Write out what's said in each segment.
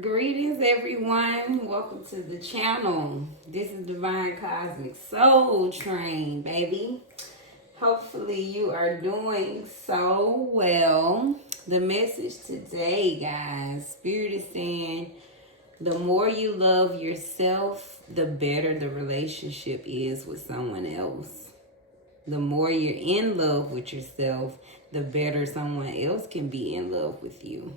Greetings, everyone. Welcome to the channel. This is Divine Cosmic Soul Train, baby. Hopefully, you are doing so well. The message today, guys, Spirit is saying the more you love yourself, the better the relationship is with someone else. The more you're in love with yourself, the better someone else can be in love with you.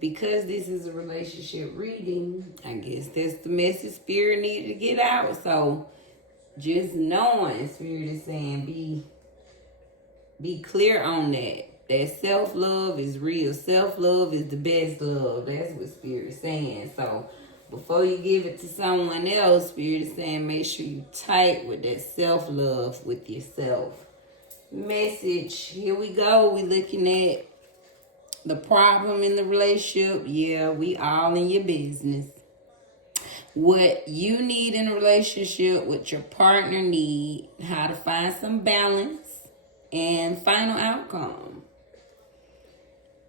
Because this is a relationship reading, I guess that's the message Spirit needed to get out. So just knowing, Spirit is saying, be clear on that. That self-love is real. Self-love is the best love. That's what Spirit is saying. So before you give it to someone else, Spirit is saying, make sure you tight with that self-love with yourself. Message. Here we go. We looking at the problem in the relationship. Yeah, we all in your business. What you need in a relationship, what your partner need, how to find some balance, and final outcome.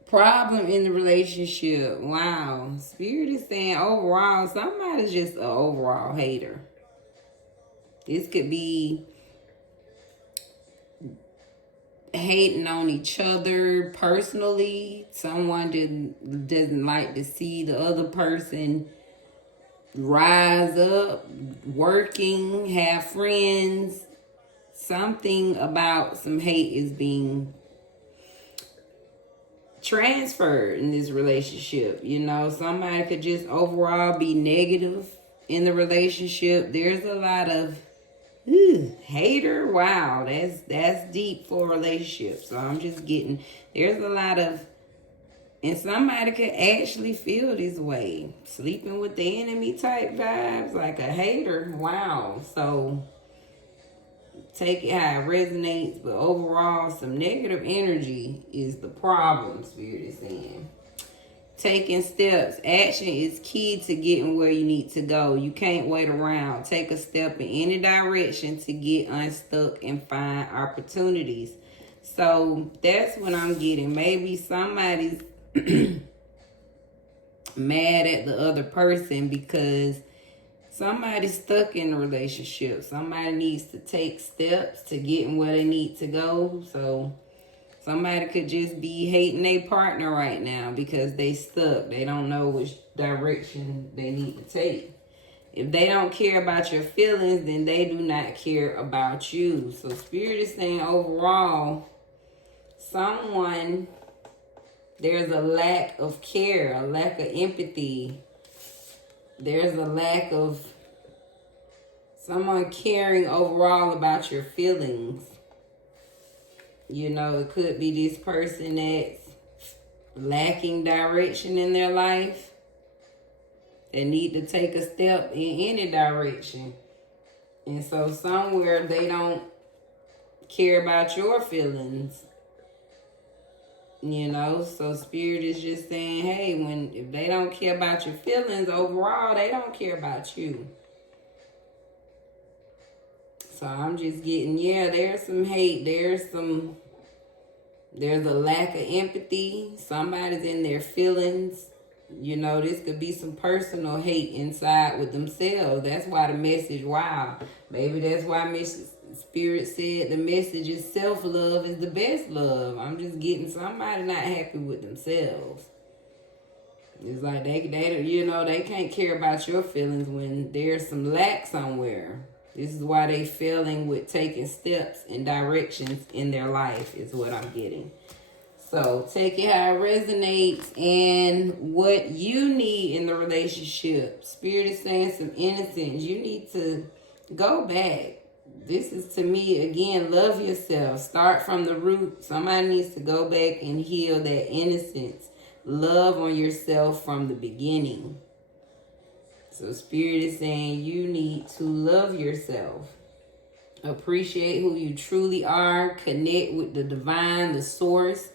Problem in the relationship. Wow. Spirit is saying overall, somebody's just an overall hater. This could be hating on each other personally. Someone doesn't like to see the other person rise up, working, have friends. Something about some hate is being transferred in this relationship. You know, somebody could just overall be negative in the relationship. There's a lot of hater. Wow, that's deep for a relationship. So I'm just getting, there's a lot of, and somebody could actually feel this way, sleeping with the enemy type vibes, like a hater. Wow. So take it how it resonates, but overall some negative energy is the problem, Spirit is saying. Taking steps. Action is key to getting where you need to go. You can't wait around. Take a step in any direction to get unstuck and find opportunities. So that's what I'm getting. Maybe somebody's mad at the other person because somebody's stuck in a relationship. Somebody needs to take steps to getting where they need to go. So somebody could just be hating their partner right now because they stuck. They don't know which direction they need to take. If they don't care about your feelings, then they do not care about you. So Spirit is saying overall, there's a lack of care, a lack of empathy. There's a lack of someone caring overall about your feelings. You know, it could be this person that's lacking direction in their life. They need to take a step in any direction. And so somewhere they don't care about your feelings. You know, so Spirit is just saying, hey, if they don't care about your feelings overall, they don't care about you. So I'm just getting, there's some hate. There's a lack of empathy. Somebody's in their feelings. You know, this could be some personal hate inside with themselves. That's why the message, wow. Maybe that's why Spirit said the message is self-love is the best love. I'm just getting somebody not happy with themselves. It's like they can't care about your feelings when there's some lack somewhere. This is why they failing with taking steps and directions in their life is what I'm getting. So take it how it resonates and what you need in the relationship. Spirit is saying some innocence. You need to go back. This is, to me, again, love yourself. Start from the root. Somebody needs to go back and heal that innocence. Love on yourself from the beginning. So Spirit is saying you need to love yourself. Appreciate who you truly are. Connect with the divine, the source.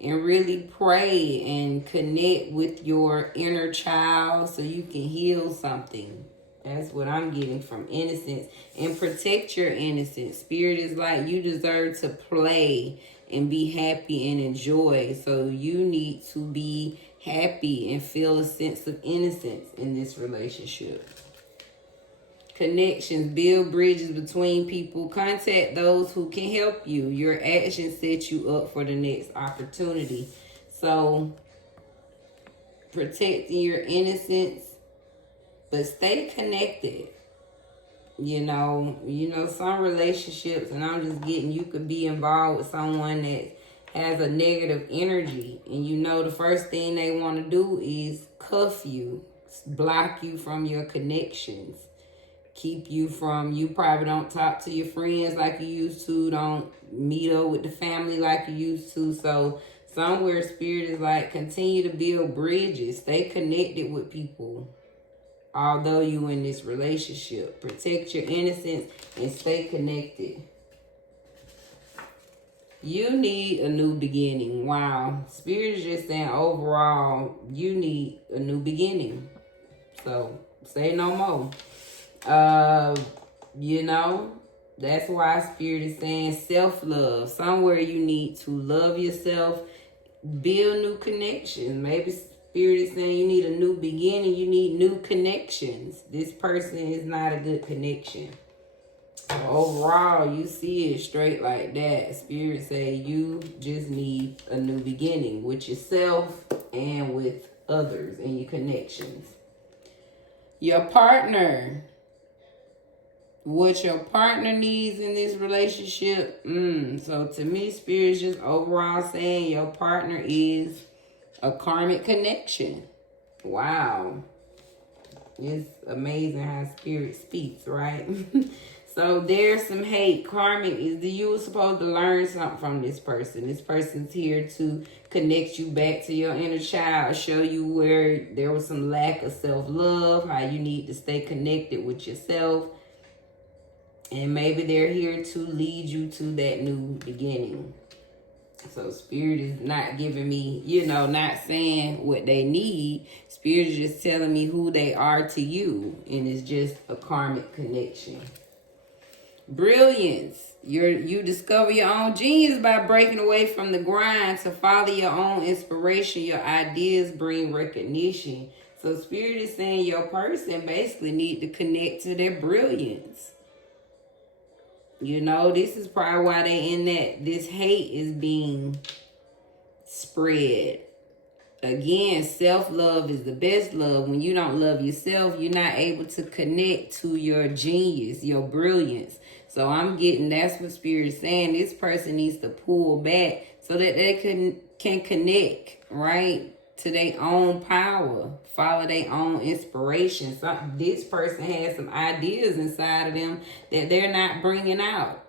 And really pray and connect with your inner child so you can heal something. That's what I'm getting from innocence. And protect your innocence. Spirit is like, you deserve to play and be happy and enjoy. So you need to be happy and feel a sense of innocence in this relationship. Connections, build bridges between people. Contact those who can help you. Your actions set you up for the next opportunity. So, protecting your innocence, but stay connected. You know, some relationships, and I'm just getting, you could be involved with someone that has a negative energy, and you know the first thing they want to do is cuff you, block you from your connections, keep you from, you probably don't talk to your friends like you used to, don't meet up with the family like you used to. So somewhere Spirit is like, continue to build bridges, stay connected with people. Although you in this relationship, protect your innocence and stay connected. You need a new beginning. Wow. Spirit is just saying overall, you need a new beginning. So say no more. You know, that's why Spirit is saying self-love. Somewhere you need to love yourself, build new connections. Maybe Spirit is saying you need a new beginning. You need new connections. This person is not a good connection. Overall, you see it straight like that. Spirit say you just need a new beginning with yourself and with others and your connections. Your partner. What your partner needs in this relationship. So to me, Spirit is just overall saying your partner is a karmic connection. Wow. It's amazing how Spirit speaks, right? So there's some hate. Karmic is you were supposed to learn something from this person. This person's here to connect you back to your inner child, show you where there was some lack of self-love, how you need to stay connected with yourself. And maybe they're here to lead you to that new beginning. So Spirit is not giving me, not saying what they need. Spirit is just telling me who they are to you. And it's just a karmic connection. Brilliance. You discover your own genius by breaking away from the grind to follow your own inspiration. Your ideas bring recognition. So Spirit is saying your person basically need to connect to their brilliance. This is probably why they in that. This hate is being spread. Again, self-love is the best love. When you don't love yourself, you're not able to connect to your genius, your brilliance. So I'm getting, that's what Spirit is saying. This person needs to pull back so that they can connect, right, to their own power, follow their own inspiration. So this person has some ideas inside of them that they're not bringing out.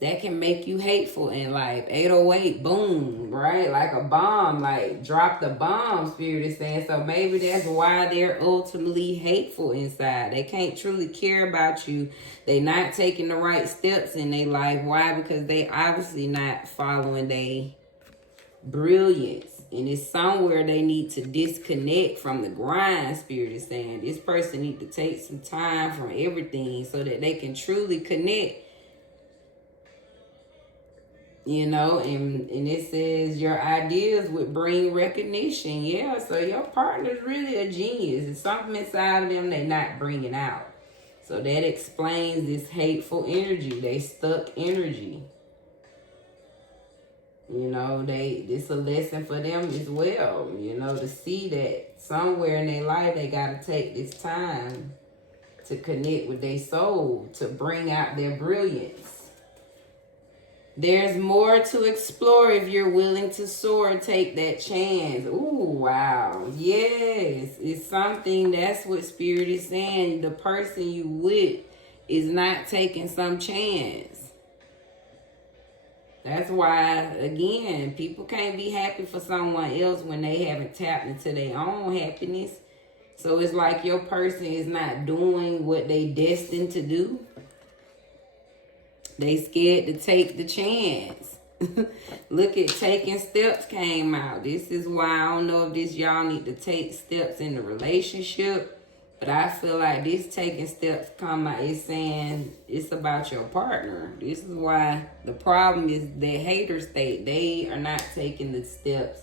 That can make you hateful in life. 808, boom, right? Like a bomb, like drop the bomb, Spirit is saying. So maybe that's why they're ultimately hateful inside. They can't truly care about you. They're not taking the right steps in their life. Why? Because they obviously not following their brilliance. And it's somewhere they need to disconnect from the grind, Spirit is saying. This person need to take some time from everything so that they can truly connect. And it says your ideas would bring recognition. Yeah, so your partner's really a genius. It's something inside of them they're not bringing out. So that explains this hateful energy. They stuck energy. It's a lesson for them as well, to see that somewhere in their life they got to take this time to connect with their soul, to bring out their brilliance. There's more to explore if you're willing to soar, take that chance. Ooh, wow. Yes, it's something, that's what Spirit is saying. The person you with is not taking some chance. That's why, again, people can't be happy for someone else when they haven't tapped into their own happiness. So it's like your person is not doing what they destined to do. They scared to take the chance. Look at taking steps came out. This is why I don't know if this y'all need to take steps in the relationship. But I feel like this taking steps come out. It's saying it's about your partner. This is why the problem is the hater state. They are not taking the steps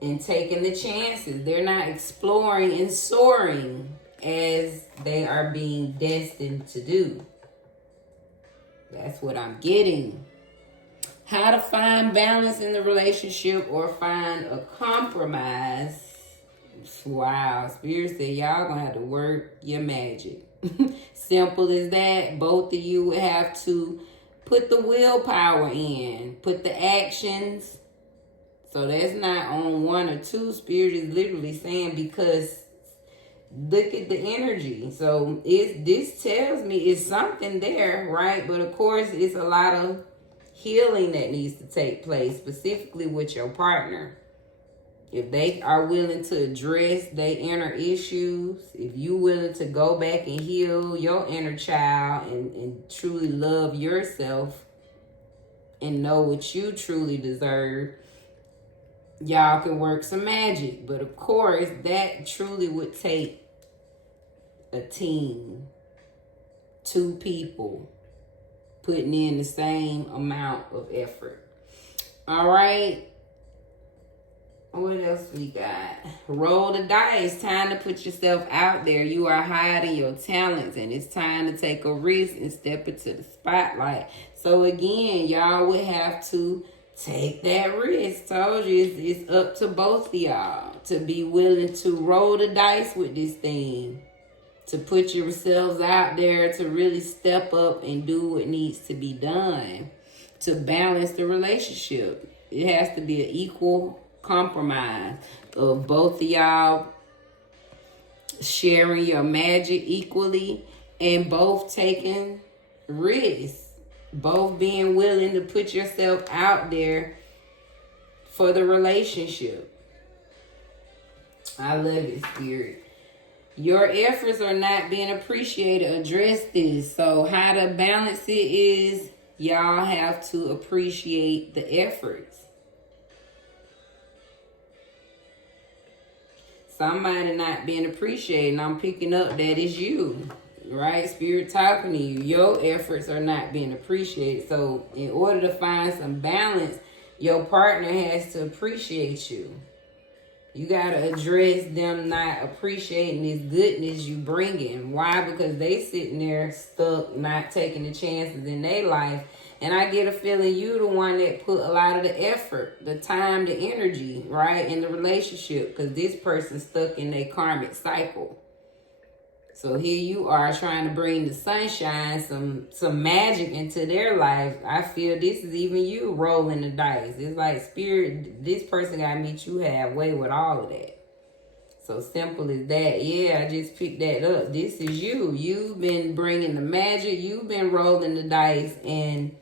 and taking the chances. They're not exploring and soaring as they are being destined to do. That's what I'm getting. How to find balance in the relationship or find a compromise. Wow, Spirit said y'all gonna have to work your magic. Simple as that. Both of you would have to put the willpower in, put the actions. So that's not on one or two. Spirit is literally saying, because look at the energy. So this tells me it's something there, right? But of course, it's a lot of healing that needs to take place, specifically with your partner. If they are willing to address their inner issues, if you willing to go back and heal your inner child and truly love yourself and know what you truly deserve, y'all can work some magic. But of course, that truly would take a team, two people putting in the same amount of effort. All right. What else we got? Roll the dice. Time to put yourself out there. You are hiding your talents, and it's time to take a risk and step into the spotlight. So again, y'all would have to take that risk. Told you, it's up to both of y'all to be willing to roll the dice with this thing, to put yourselves out there, to really step up and do what needs to be done to balance the relationship. It has to be an equal compromise of both of y'all sharing your magic equally and both taking risks, both being willing to put yourself out there for the relationship. I love it, Spirit. Your efforts are not being appreciated. Address this. So how to balance it is y'all have to appreciate the efforts. Somebody not being appreciated, I'm picking up that is you, right? Spirit talking to you. Your efforts are not being appreciated. So in order to find some balance, your partner has to appreciate you. You got to address them not appreciating this goodness you bringing. Why? Because they sitting there stuck, not taking the chances in their life. And I get a feeling you the one that put a lot of the effort, the time, the energy, right, in the relationship. Because this person's stuck in their karmic cycle. So here you are trying to bring the sunshine, some magic into their life. I feel this is even you rolling the dice. It's like, Spirit, this person got to meet you halfway with all of that. So simple as that. Yeah, I just picked that up. This is you. You've been bringing the magic. You've been rolling the dice and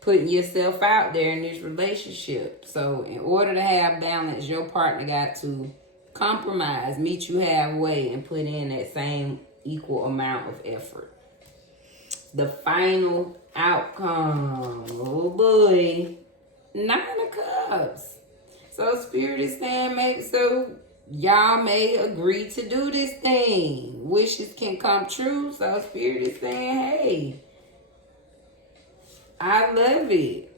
putting yourself out there in this relationship. So in order to have balance, your partner got to compromise, meet you halfway, and put in that same equal amount of effort. The final outcome. Oh boy. 9 of Cups. So Spirit is saying, maybe so y'all may agree to do this thing. Wishes can come true. So Spirit is saying, hey, I love it.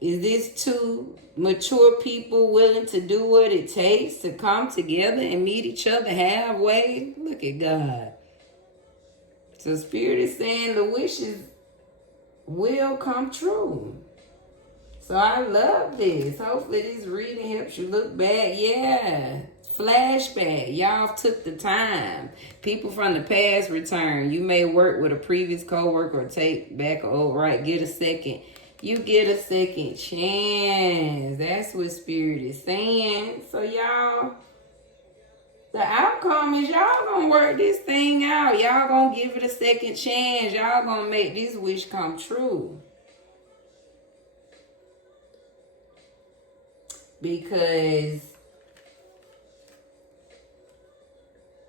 Is this two mature people willing to do what it takes to come together and meet each other halfway? Look at God. So Spirit is saying the wishes will come true. So I love this. Hopefully this reading helps you look back. Yeah. Flashback. Y'all took the time. People from the past return. You may work with a previous coworker or take back an old right. Get a second. You get a second chance. That's what Spirit is saying. So y'all, the outcome is y'all gonna work this thing out. Y'all gonna give it a second chance. Y'all gonna make this wish come true. Because,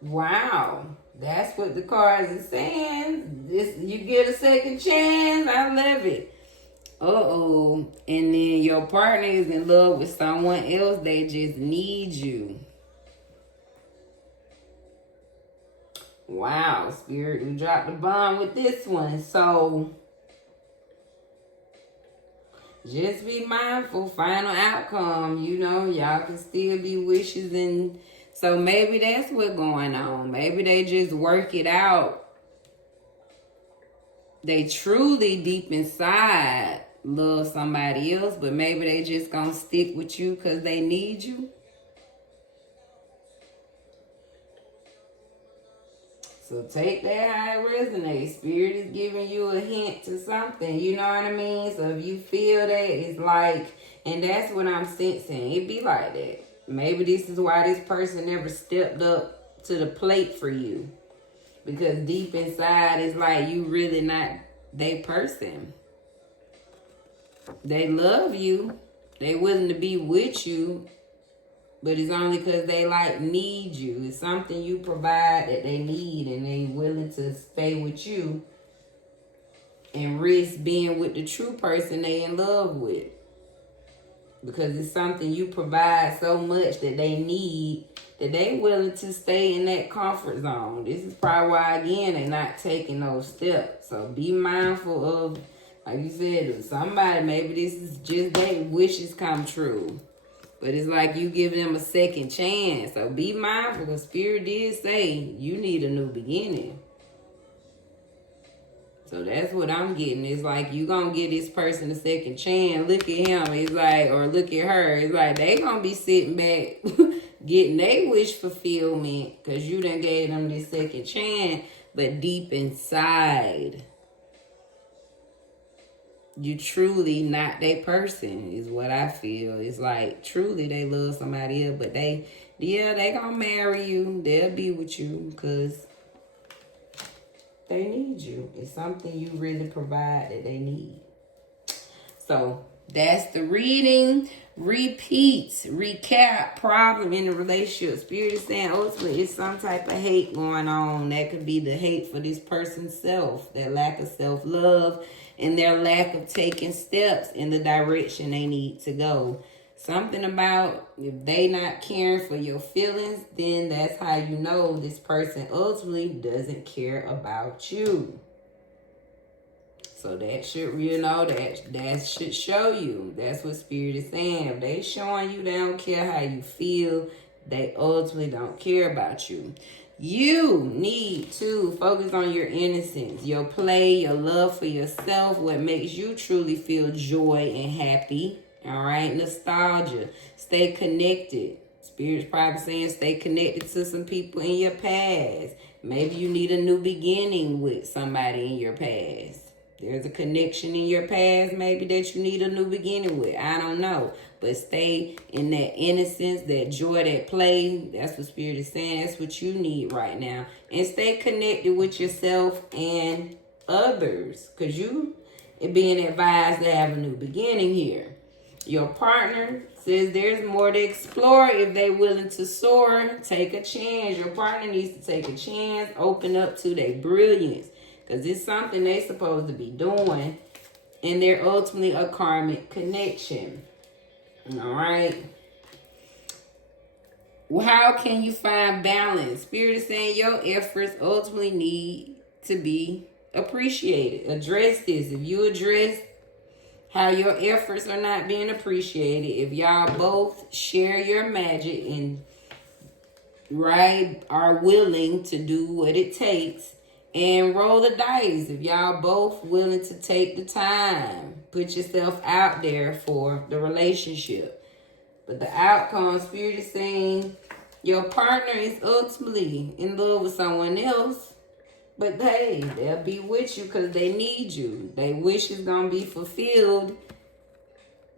wow, that's what the cards are saying. This, you get a second chance. I love it. Uh-oh. And then your partner is in love with someone else. They just need you. Wow, Spirit, we dropped the bomb with this one. So Just be mindful. Final outcome, you know, y'all can still be wishes. And so maybe that's what's going on. Maybe they just work it out. They truly deep inside love somebody else, but maybe they just gonna stick with you because they need you. So take that how it resonates. Spirit is giving you a hint to something. You know what I mean? So if you feel that, it's like, and that's what I'm sensing. It be like that. Maybe this is why this person never stepped up to the plate for you. Because deep inside, it's like you really not they person. They love you. They willing to be with you. But it's only because they like need you. It's something you provide that they need, and they willing to stay with you and risk being with the true person they in love with. Because it's something you provide so much that they need, that they willing to stay in that comfort zone. This is probably why, again, they're not taking those steps. So be mindful of, like you said, somebody, maybe this is just their wishes come true. But it's like you give them a second chance. So be mindful, because Spirit did say you need a new beginning. So that's what I'm getting. It's like you gonna give this person a second chance. Look at him. It's like, or look at her. It's like they gonna be sitting back getting their wish fulfillment because you done gave them this second chance. But deep inside, you truly not that person is what I feel. It's like truly they love somebody else, but they gonna marry you. They'll be with you because they need you. It's something you really provide that they need. So that's the reading. Repeats, recap, problem in the relationship. Spirit is saying ultimately it's some type of hate going on. That could be the hate for this person's self, their lack of self-love, and their lack of taking steps in the direction they need to go. Something about if they not caring for your feelings, then that's how you know this person ultimately doesn't care about you. So that should, that should show you. That's what Spirit is saying. If they showing you they don't care how you feel, they ultimately don't care about you. You need to focus on your innocence, your play, your love for yourself, what makes you truly feel joy and happy. All right, nostalgia. Stay connected. Spirit's probably saying stay connected to some people in your past. Maybe you need a new beginning with somebody in your past. There's a connection in your past maybe that you need a new beginning with. I don't know. But stay in that innocence, that joy, that play. That's what Spirit is saying. That's what you need right now. And stay connected with yourself and others. Because you are being advised to have a new beginning here. Your partner says there's more to explore if they're willing to soar. Take a chance. Your partner needs to take a chance. Open up to their brilliance. Because it's something they're supposed to be doing. And they're ultimately a karmic connection. All right. Well, how can you find balance? Spirit is saying your efforts ultimately need to be appreciated. Address this. If you address how your efforts are not being appreciated, if y'all both share your magic and are willing to do what it takes, and roll the dice. If y'all both willing to take the time, put yourself out there for the relationship. But the outcome, Spirit is saying your partner is ultimately in love with someone else. But they'll be with you because they need you. Their wish is going to be fulfilled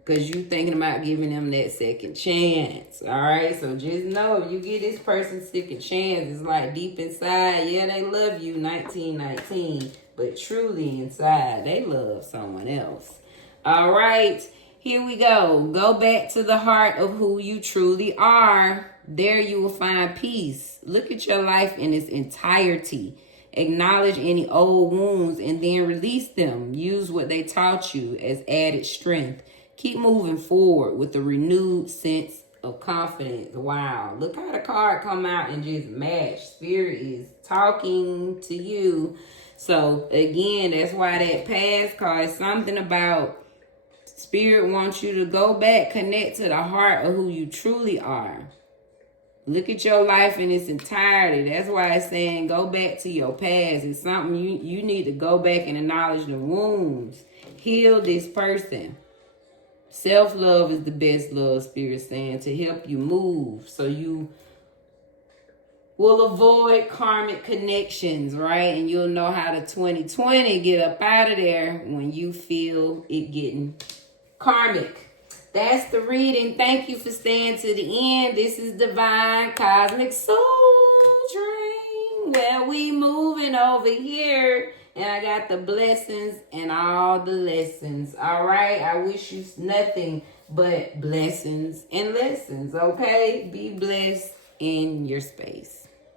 because you thinking about giving them that second chance. All right? So just know if you give this person second chance, it's like deep inside, yeah, they love you, 1919. But truly inside, they love someone else. All right? Here we go. Go back to the heart of who you truly are. There you will find peace. Look at your life in its entirety. Acknowledge any old wounds and then release them. Use what they taught you as added strength. Keep moving forward with a renewed sense of confidence. Wow. Look how the card come out and just match. Spirit is talking to you. So, again, that's why that past card is something about Spirit wants you to go back, connect to the heart of who you truly are. Look at your life in its entirety. That's why it's saying go back to your past. It's something you need to go back and acknowledge the wounds. Heal this person. Self-love is the best love, Spirit saying, to help you move so you will avoid karmic connections, right? And you'll know how to 2020 get up out of there when you feel it getting karmic. That's the reading. Thank you for staying to the end. This is Divine Cosmic Soul Train, where we moving over here. And I got the blessings and all the lessons. All right? I wish you nothing but blessings and lessons, okay? Be blessed in your space.